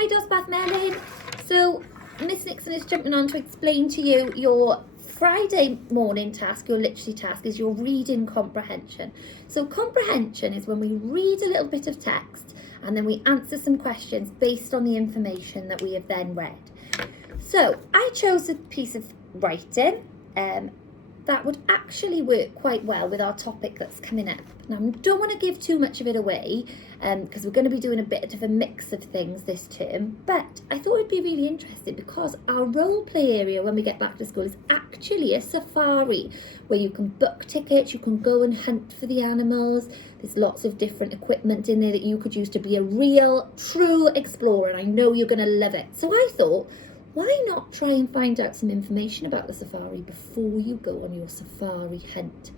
Hi Dosbath Melin. So Miss Nixon is jumping on to explain to you your Friday morning task, your literacy task, is your reading comprehension. So comprehension is when we read a little bit of text and then we answer some questions based on the information that we have then read. So I chose a piece of writing that would actually work quite well with our topic that's coming up. Now, I don't want to give too much of it away because we're going to be doing a bit of a mix of things this term, but I thought it'd be really interesting because our role play area when we get back to school is actually a safari where you can book tickets, you can go and hunt for the animals. There's lots of different equipment in there that you could use to be a real, true explorer, and I know you're going to love it. So I thought, why not try and find out some information about the safari before you go on your safari hunt?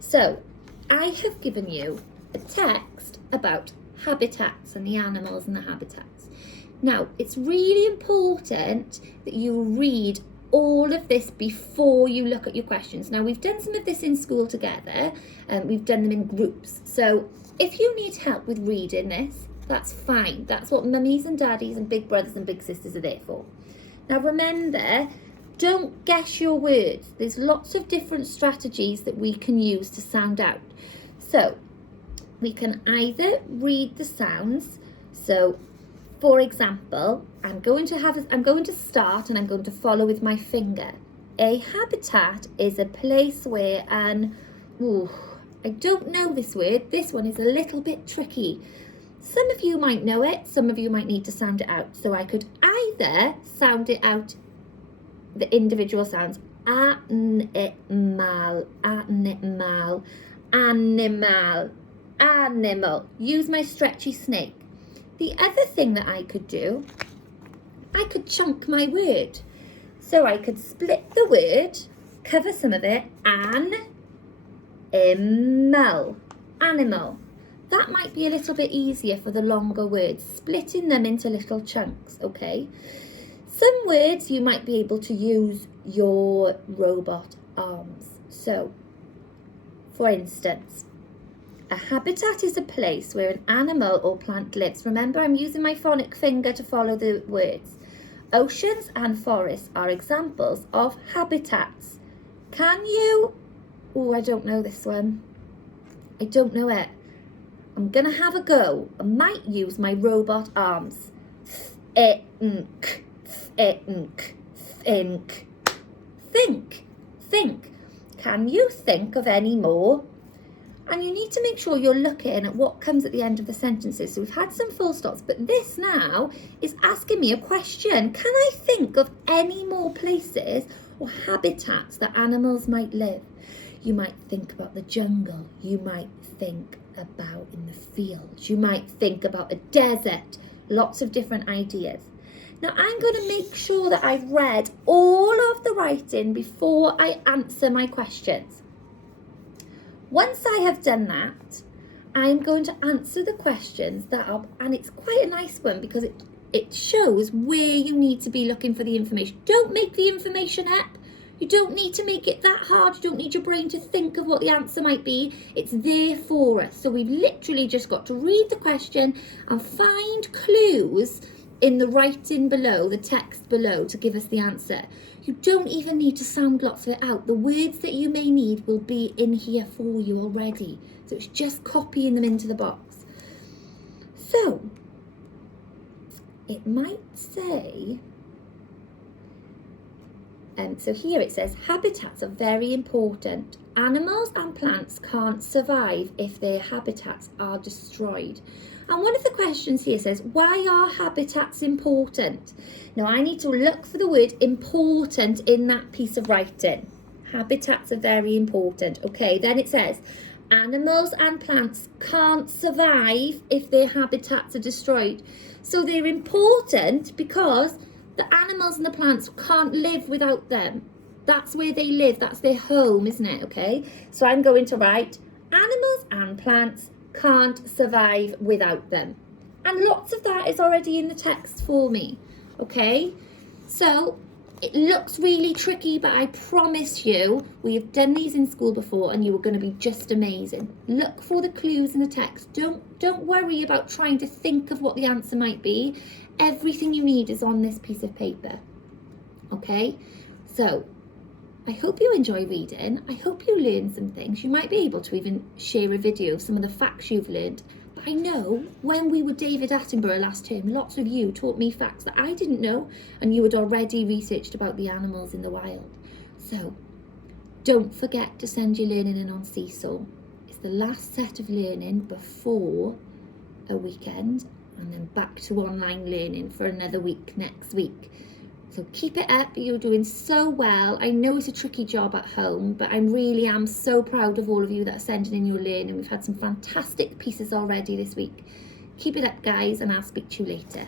So, I have given you a text about habitats and the animals and the habitats. Now, it's really important that you read all of this before you look at your questions. Now, we've done some of this in school together, and we've done them in groups. So, if you need help with reading this, that's fine. That's what mummies and daddies and big brothers and big sisters are there for. Now remember, don't guess your words. There's lots of different strategies that we can use to sound out. So we can either read the sounds. So for example, I'm going to start and I'm going to follow with my finger. A habitat is a place where I don't know this word. This one is a little bit tricky. Some of you might know it, some of you might need to sound it out. So I could either sound it out, the individual sounds, animal, animal, animal, animal. Use my stretchy snake. The other thing that I could do, I could chunk my word. So I could split the word, cover some of it, animal, animal. That might be a little bit easier for the longer words, splitting them into little chunks, okay? Some words you might be able to use your robot arms. So, for instance, a habitat is a place where an animal or plant lives. Remember, I'm using my phonic finger to follow the words. Oceans and forests are examples of habitats. Can you? Oh, I don't know this one. I don't know it. I'm going to have a go. I might use my robot arms. Think. Think. Can you think of any more? And you need to make sure you're looking at what comes at the end of the sentences. So we've had some full stops, but this now is asking me a question. Can I think of any more places or habitats that animals might live? You might think about the jungle. You might think about in the fields. You might think about the desert. Lots of different ideas. Now I'm going to make sure that I've read all of the writing before I answer my questions. Once I have done that, I'm going to answer the questions that are, and it's quite a nice one because it shows where you need to be looking for the information. Don't make the information up. You don't need to make it that hard. You don't need your brain to think of what the answer might be. It's there for us. So we've literally just got to read the question and find clues in the writing below, the text below, to give us the answer. You don't even need to sound lots of it out. The words that you may need will be in here for you already. So it's just copying them into the box. So it might say... so here it says, habitats are very important. Animals and plants can't survive if their habitats are destroyed. And one of the questions here says, why are habitats important? Now I need to look for the word important in that piece of writing. Habitats are very important. Okay, then it says, animals and plants can't survive if their habitats are destroyed. So they're important because the animals and the plants can't live without them. That's where they live. That's their home, isn't it? Okay. So I'm going to write animals and plants can't survive without them. And lots of that is already in the text for me. Okay. So It looks really tricky, but I promise you, we have done these in school before and you are going to be just amazing. Look for the clues in the text. Don't worry about trying to think of what the answer might be. Everything you need is on this piece of paper. Okay? So, I hope you enjoy reading. I hope you learn some things. You might be able to even share a video of some of the facts you've learned. I know when we were David Attenborough last term, lots of you taught me facts that I didn't know, and you had already researched about the animals in the wild. So don't forget to send your learning in on Seesaw. It's the last set of learning before a weekend, and then back to online learning for another week next week. So keep it up, you're doing so well. I know it's a tricky job at home, but I really am so proud of all of you that are sending in your learning. We've had some fantastic pieces already this week. Keep it up, guys, and I'll speak to you later.